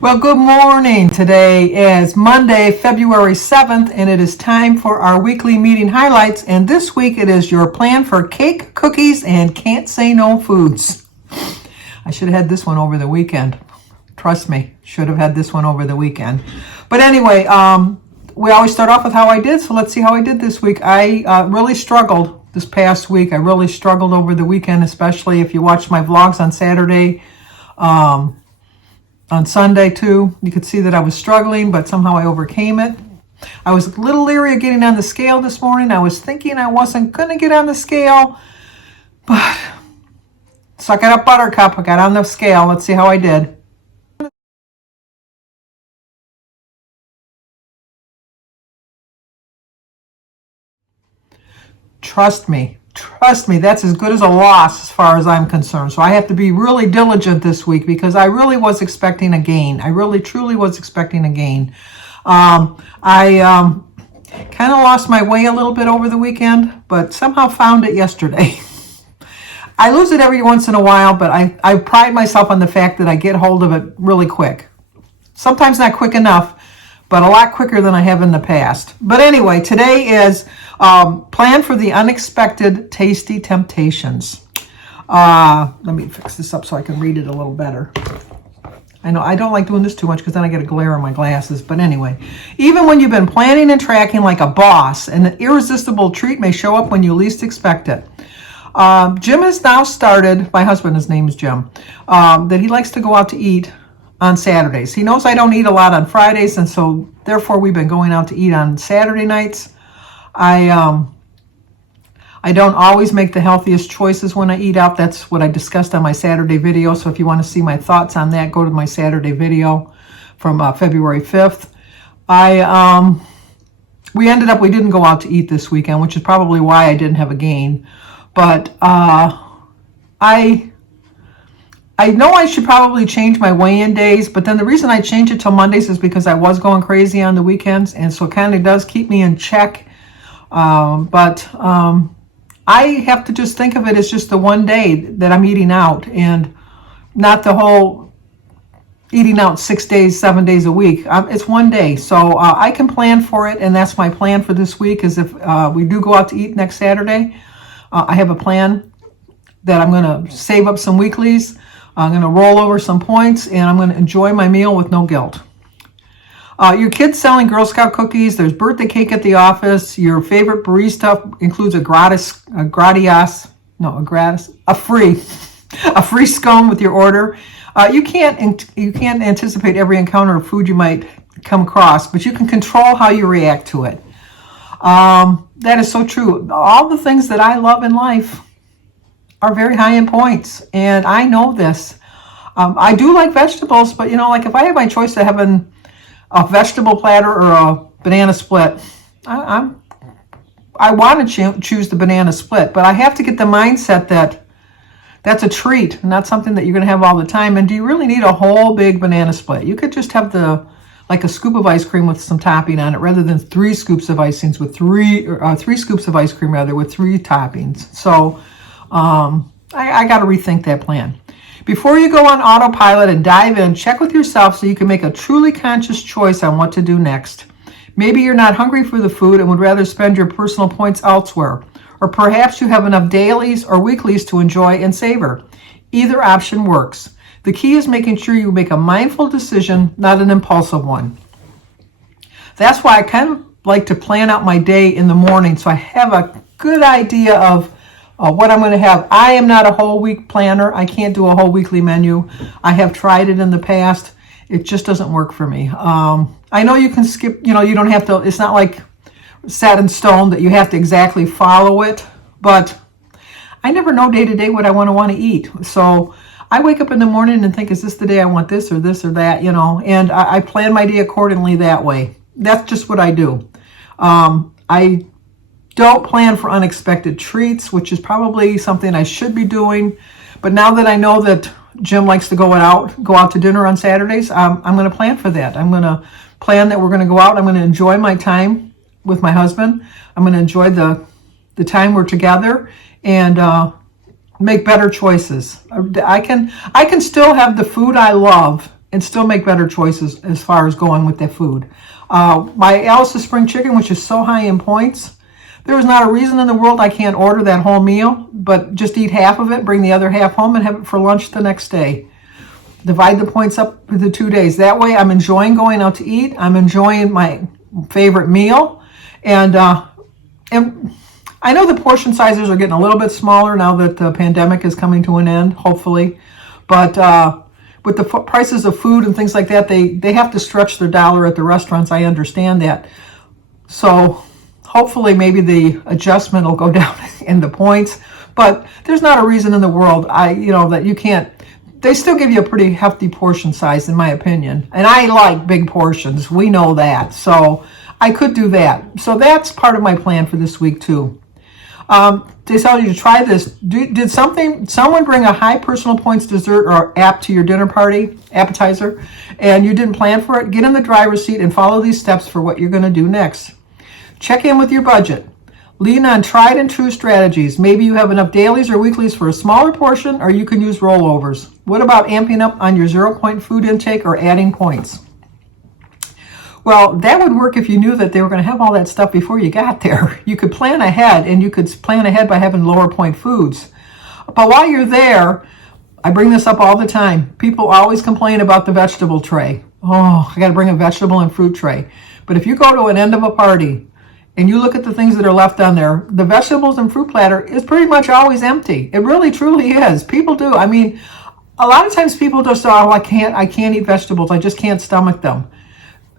Well, good morning. Today is Monday, February 7th, and it is time for our weekly meeting highlights. And this week it is your plan for cake, cookies, and can't say no foods. I should have had this one over the weekend. Trust me, should have had this one over the weekend. But anyway, we always start off with how I did, so let's see how I did this week. I really struggled this past week. I really struggled over the weekend, especially if you watched my vlogs on Saturday. On Sunday too, you could see that I was struggling, but somehow I overcame it. I was a little leery of getting on the scale this morning. I was thinking I wasn't going to get on the scale, but suck it up, Buttercup. I got on the scale. Let's see how I did. Trust me, that's as good as a loss as far as I'm concerned. So I have to be really diligent this week because I really was expecting a gain. I really, truly was expecting a gain. I kind of lost my way a little bit over the weekend, but somehow found it yesterday. I lose it every once in a while, but I pride myself on the fact that I get hold of it really quick. Sometimes not quick enough, but a lot quicker than I have in the past. But anyway, today is plan for the unexpected tasty temptations. Let me fix this up so I can read it a little better. I know I don't like doing this too much because then I get a glare on my glasses. But anyway, even when you've been planning and tracking like a boss, an irresistible treat may show up when you least expect it. Jim has now started, my husband, his name is Jim, that he likes to go out to eat on Saturdays. He knows I don't eat a lot on Fridays, and so therefore we've been going out to eat on Saturday nights. I don't always make the healthiest choices when I eat out. That's what I discussed on my Saturday video. So if you want to see my thoughts on that, go to my Saturday video from February 5th. We didn't go out to eat this weekend, which is probably why I didn't have a gain. But I know I should probably change my weigh-in days, but then the reason I changed it till Mondays is because I was going crazy on the weekends, and so it kind of does keep me in check. But I have to just think of it as just the one day that I'm eating out, and not the whole eating out 6 days, 7 days a week. It's one day, so I can plan for it, and that's my plan for this week. Is if we do go out to eat next Saturday, I have a plan that I'm going to save up some weeklies. I'm going to roll over some points, and I'm going to enjoy my meal with no guilt. Your kid's selling Girl Scout cookies. There's birthday cake at the office. Your favorite barista includes a free scone with your order. You can't anticipate every encounter of food you might come across, but you can control how you react to it. That is so true. All the things that I love in life are very high in points, and I know this. I do like vegetables, but like if I have my choice of having a vegetable platter or a banana split, I want to choose the banana split, but I have to get the mindset that that's a treat, not something that you're going to have all the time. And do you really need a whole big banana split? You could just have like a scoop of ice cream with some topping on it, rather than three scoops of icings with three scoops of ice cream rather with three toppings. So I got to rethink that plan. Before you go on autopilot and dive in, check with yourself so you can make a truly conscious choice on what to do next. Maybe you're not hungry for the food and would rather spend your personal points elsewhere. Or perhaps you have enough dailies or weeklies to enjoy and savor. Either option works. The key is making sure you make a mindful decision, not an impulsive one. That's why I kind of like to plan out my day in the morning so I have a good idea of what I'm going to have. I am not a whole week planner. I can't do a whole weekly menu. I have tried it in the past. It just doesn't work for me. I know you can skip, you don't have to, it's not like set in stone that you have to exactly follow it, but I never know day to day what I want to eat. So I wake up in the morning and think, is this the day I want this or that, and I plan my day accordingly that way. That's just what I do. I don't plan for unexpected treats, which is probably something I should be doing. But now that I know that Jim likes to go out to dinner on Saturdays, I'm going to plan for that. I'm going to plan that we're going to go out. I'm going to enjoy my time with my husband. I'm going to enjoy the time we're together and make better choices. I can still have the food I love and still make better choices as far as going with that food. My Alice's Spring Chicken, which is so high in points, there is not a reason in the world I can't order that whole meal, but just eat half of it, bring the other half home, and have it for lunch the next day. Divide the points up for the 2 days. That way I'm enjoying going out to eat. I'm enjoying my favorite meal. And I know the portion sizes are getting a little bit smaller now that the pandemic is coming to an end, hopefully. But with the prices of food and things like that, they have to stretch their dollar at the restaurants. I understand that. So hopefully maybe the adjustment will go down in the points. But there's not a reason in the world that you can't. They still give you a pretty hefty portion size, in my opinion. And I like big portions. We know that. So I could do that. So that's part of my plan for this week, too. They tell you to try this. Did someone bring a high personal points dessert or app to your dinner party, appetizer, and you didn't plan for it? Get in the driver's seat and follow these steps for what you're going to do next. Check in with your budget. Lean on tried and true strategies. Maybe you have enough dailies or weeklies for a smaller portion, or you can use rollovers. What about amping up on your 0-point food intake or adding points? Well, that would work if you knew that they were going to have all that stuff before you got there. You could plan ahead, and you could plan ahead by having lower point foods. But while you're there, I bring this up all the time. People always complain about the vegetable tray. Oh, I got to bring a vegetable and fruit tray. But if you go to an end of a party, and you look at the things that are left on there, the vegetables and fruit platter is pretty much always empty. It really, truly is. People do. I mean, a lot of times people just say, oh, I can't eat vegetables. I just can't stomach them.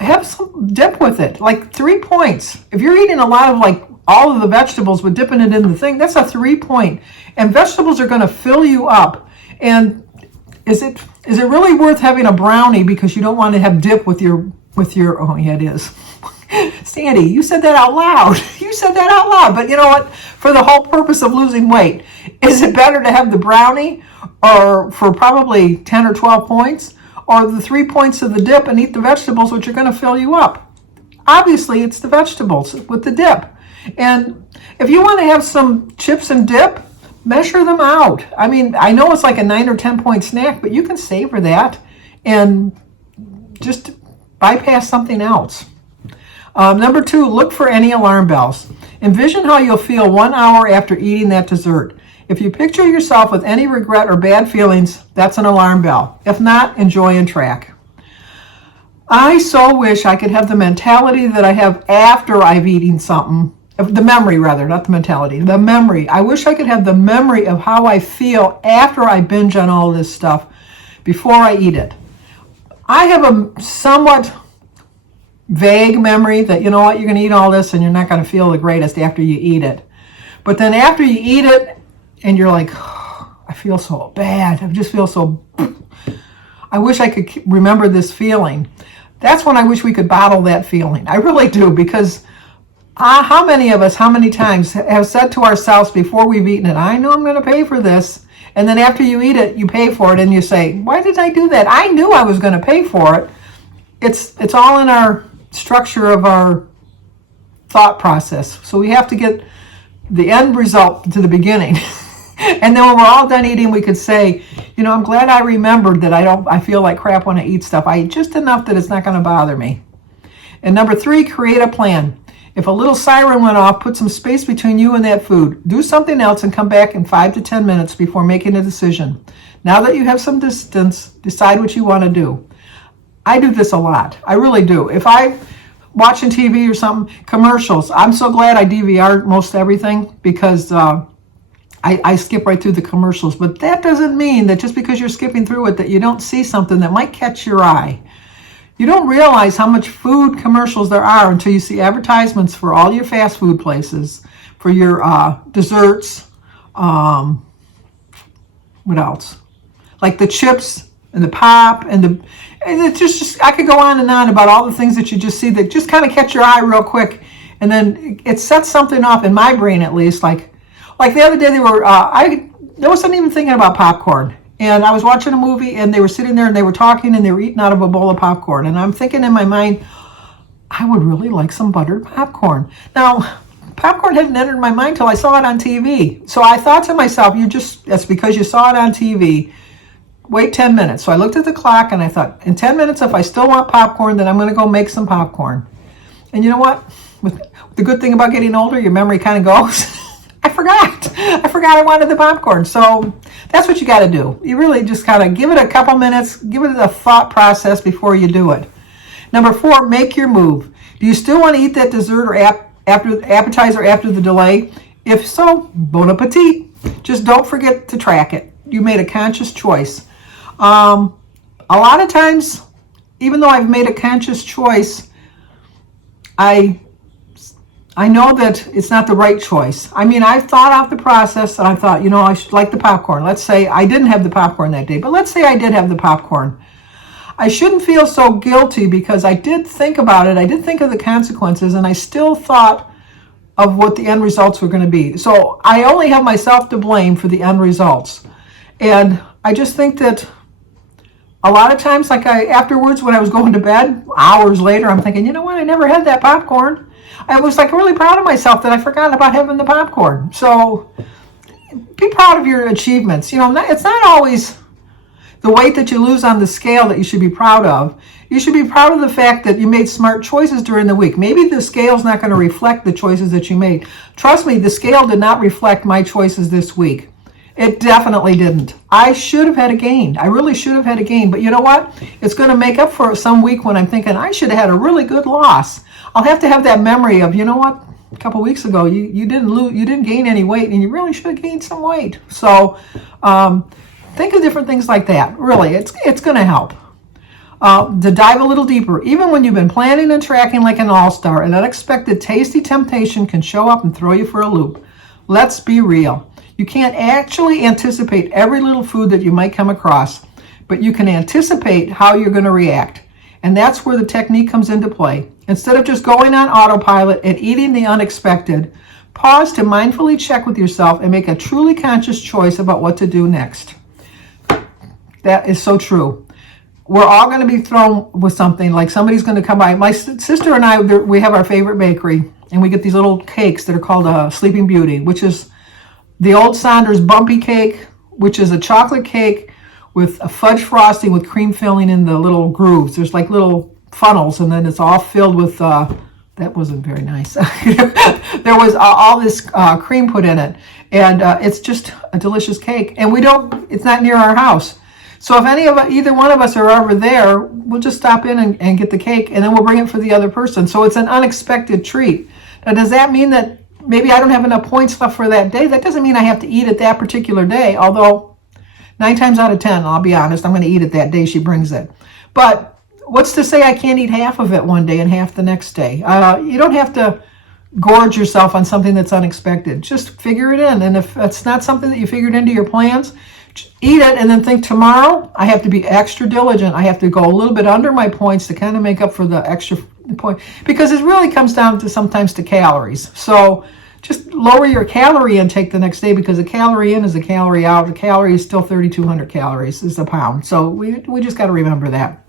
Have some dip with it, like 3 points. If you're eating a lot of all of the vegetables but dipping it in the thing, that's a 3 point. And vegetables are going to fill you up. And is it really worth having a brownie because you don't want to have dip with your oh yeah, it is. Sandy, you said that out loud. You said that out loud. But you know what? For the whole purpose of losing weight, is it better to have the brownie or for probably 10 or 12 points or the 3 points of the dip and eat the vegetables, which are going to fill you up? Obviously, it's the vegetables with the dip. And if you want to have some chips and dip, measure them out. I mean, I know it's like a 9 or 10 point snack, but you can savor that and just bypass something else. Number 2, look for any alarm bells. Envision how you'll feel 1 hour after eating that dessert. If you picture yourself with any regret or bad feelings, that's an alarm bell. If not, enjoy and track. I so wish I could have the mentality that I have after I've eaten something. The memory, rather, not the mentality. The memory. I wish I could have the memory of how I feel after I binge on all this stuff before I eat it. I have a somewhat vague memory that, you know what, you're going to eat all this and you're not going to feel the greatest after you eat it. But then after you eat it and you're like, oh, I feel so bad. I just feel so, I wish I could remember this feeling. That's when I wish we could bottle that feeling. I really do, because how many of us, how many times have said to ourselves before we've eaten it, I know I'm going to pay for this. And then after you eat it, you pay for it and you say, why did I do that? I knew I was going to pay for it. It's all in our structure of our thought process. So we have to get the end result to the beginning. And then when we're all done eating, we could say, you know, I'm glad I remembered that I feel like crap when I eat stuff. I eat just enough that it's not going to bother me. And number 3, create a plan. If a little siren went off, put some space between you and that food. Do something else and come back in 5 to 10 minutes before making a decision. Now that you have some distance, decide what you want to do. I do this a lot. I really do. If I'm watching TV or something, commercials, I'm so glad I DVR'd most everything, because I skip right through the commercials. But that doesn't mean that just because you're skipping through it that you don't see something that might catch your eye. You don't realize how much food commercials there are until you see advertisements for all your fast food places, for your desserts, what else? Like the chips and the pop and it's just I could go on and on about all the things that you just see that just kind of catch your eye real quick, and then it sets something off in my brain, at least. Like the other day I wasn't even thinking about popcorn, and I was watching a movie and they were sitting there and they were talking and they were eating out of a bowl of popcorn, and I'm thinking in my mind, I would really like some buttered popcorn. Now, popcorn hadn't entered my mind till I saw it on TV. So I thought to myself, that's because you saw it on TV. wait 10 minutes. So I looked at the clock and I thought, in 10 minutes, if I still want popcorn, then I'm going to go make some popcorn. And you know what? The good thing about getting older, your memory kind of goes. I forgot I wanted the popcorn. So that's what you got to do. You really just kind of give it a couple minutes, give it a thought process before you do it. Number 4, make your move. Do you still want to eat that dessert or appetizer after the delay? If so, bon appetit. Just don't forget to track it. You made a conscious choice. A lot of times, even though I've made a conscious choice, I know that it's not the right choice. I mean, I thought out the process and I thought, I should like the popcorn. Let's say I didn't have the popcorn that day, but let's say I did have the popcorn. I shouldn't feel so guilty because I did think about it. I did think of the consequences and I still thought of what the end results were going to be. So I only have myself to blame for the end results. And I just think that a lot of times, afterwards when I was going to bed, hours later, I'm thinking, you know what, I never had that popcorn. I was really proud of myself that I forgot about having the popcorn. So be proud of your achievements. It's not always the weight that you lose on the scale that you should be proud of. You should be proud of the fact that you made smart choices during the week. Maybe the scale's not going to reflect the choices that you made. Trust me, the scale did not reflect my choices this week. It definitely didn't. I should have had a gain. I really should have had a gain. But you know what? It's going to make up for some week when I'm thinking I should have had a really good loss. I'll have to have that memory of, you know what? A couple weeks ago, you didn't gain any weight, and you really should have gained some weight. So think of different things like that. Really, it's going to help. To dive a little deeper, even when you've been planning and tracking like an all-star, an unexpected tasty temptation can show up and throw you for a loop. Let's be real. You can't actually anticipate every little food that you might come across, but you can anticipate how you're going to react. And that's where the technique comes into play. Instead of just going on autopilot and eating the unexpected, pause to mindfully check with yourself and make a truly conscious choice about what to do next. That is so true. We're all going to be thrown with something, like somebody's going to come by. My sister and I, we have our favorite bakery, and we get these little cakes that are called a Sleeping Beauty, which is the old Saunders Bumpy Cake, which is a chocolate cake with a fudge frosting with cream filling in the little grooves. There's like little funnels, and then it's all filled with, that wasn't very nice. There was all this cream put in it, and it's just a delicious cake. And it's not near our house. So if either one of us are over there, we'll just stop in and get the cake, and then we'll bring it for the other person. So it's an unexpected treat. Now, does that mean that maybe I don't have enough points left for that day? That doesn't mean I have to eat it that particular day, although 9 times out of 10, I'll be honest, I'm going to eat it that day she brings it. But what's to say I can't eat half of it one day and half the next day? You don't have to gorge yourself on something that's unexpected. Just figure it in. And if it's not something that you figured into your plans, eat it and then think, tomorrow I have to be extra diligent. I have to go a little bit under my points to kind of make up for the extra point, because it really comes down to sometimes to calories. So just lower your calorie intake the next day, because a calorie in is a calorie out. A calorie is still 3,200 calories is a pound. So we just got to remember that.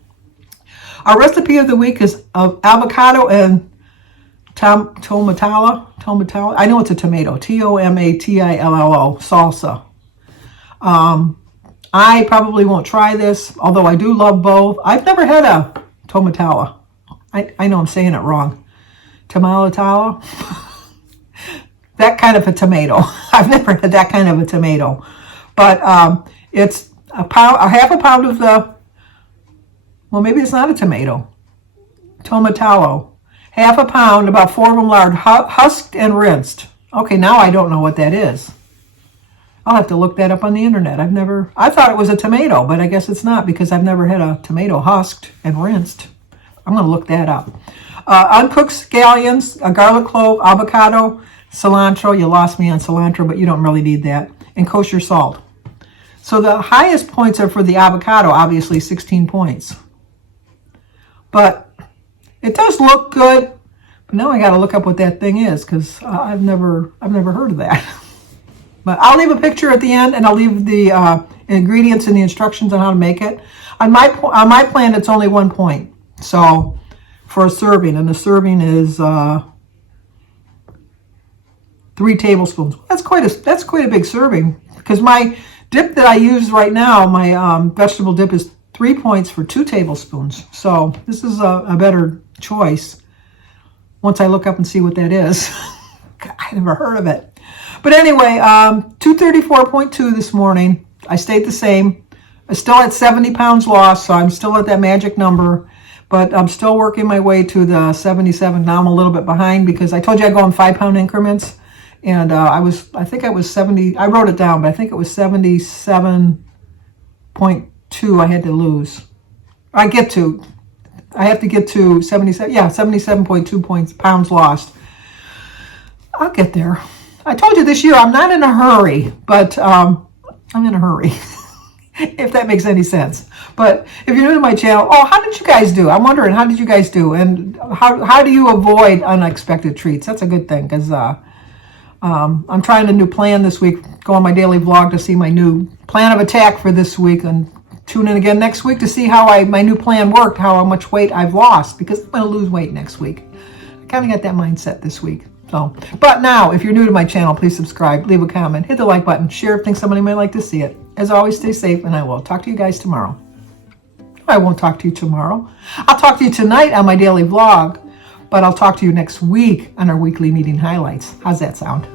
Our recipe of the week is of avocado and tomatillo. I know it's a tomato. Tomatillo salsa. I probably won't try this, although I do love both. I've never had a tomatillo. I know I'm saying it wrong. Tomatillo? That kind of a tomato. I've never had that kind of a tomato. But it's half a pound of the, well, maybe it's not a tomato. Tomatillo. Half a pound, about 4 of them large, husked and rinsed. Okay, now I don't know what that is. I'll have to look that up on the internet. I thought it was a tomato, but I guess it's not, because I've never had a tomato husked and rinsed. I'm going to look that up. Uncooked scallions, a garlic clove, avocado, cilantro. You lost me on cilantro, but you don't really need that. And kosher salt. So the highest points are for the avocado, obviously 16 points. But it does look good. But now I got to look up what that thing is, because I've never heard of that. But I'll leave a picture at the end, and I'll leave the ingredients and the instructions on how to make it. On my plan, it's only 1 point. So for a serving, and the serving is 3 tablespoons. That's quite a big serving, because dip that I use right now, my vegetable dip, is 3 points for 2 tablespoons. So this is a better choice once I look up and see what that is. I never heard of it. But anyway, 234.2 this morning. I stayed the same. I'm still at 70 pounds lost, so I'm still at that magic number. But I'm still working my way to the 77. Now I'm a little bit behind because I told you I go in 5-pound increments. And I think I was 70. I wrote it down, but I think it was 77.2 I had to lose. I have to get to 77. Yeah, 77.2 pounds lost. I'll get there. I told you this year I'm not in a hurry, but I'm in a hurry, if that makes any sense. But if you're new to my channel, how did you guys do? I'm wondering, how did you guys do? And how do you avoid unexpected treats? That's a good thing, because I'm trying a new plan this week. Go on my daily vlog to see my new plan of attack for this week, and tune in again next week to see how my new plan worked, how much weight I've lost, because I'm going to lose weight next week. I kind of got that mindset this week. So, but now, if you're new to my channel, please subscribe, leave a comment, hit the like button, share if you think somebody might like to see it. As always, stay safe, and I will talk to you guys tomorrow. I won't talk to you tomorrow. I'll talk to you tonight on my daily vlog, but I'll talk to you next week on our weekly meeting highlights. How's that sound?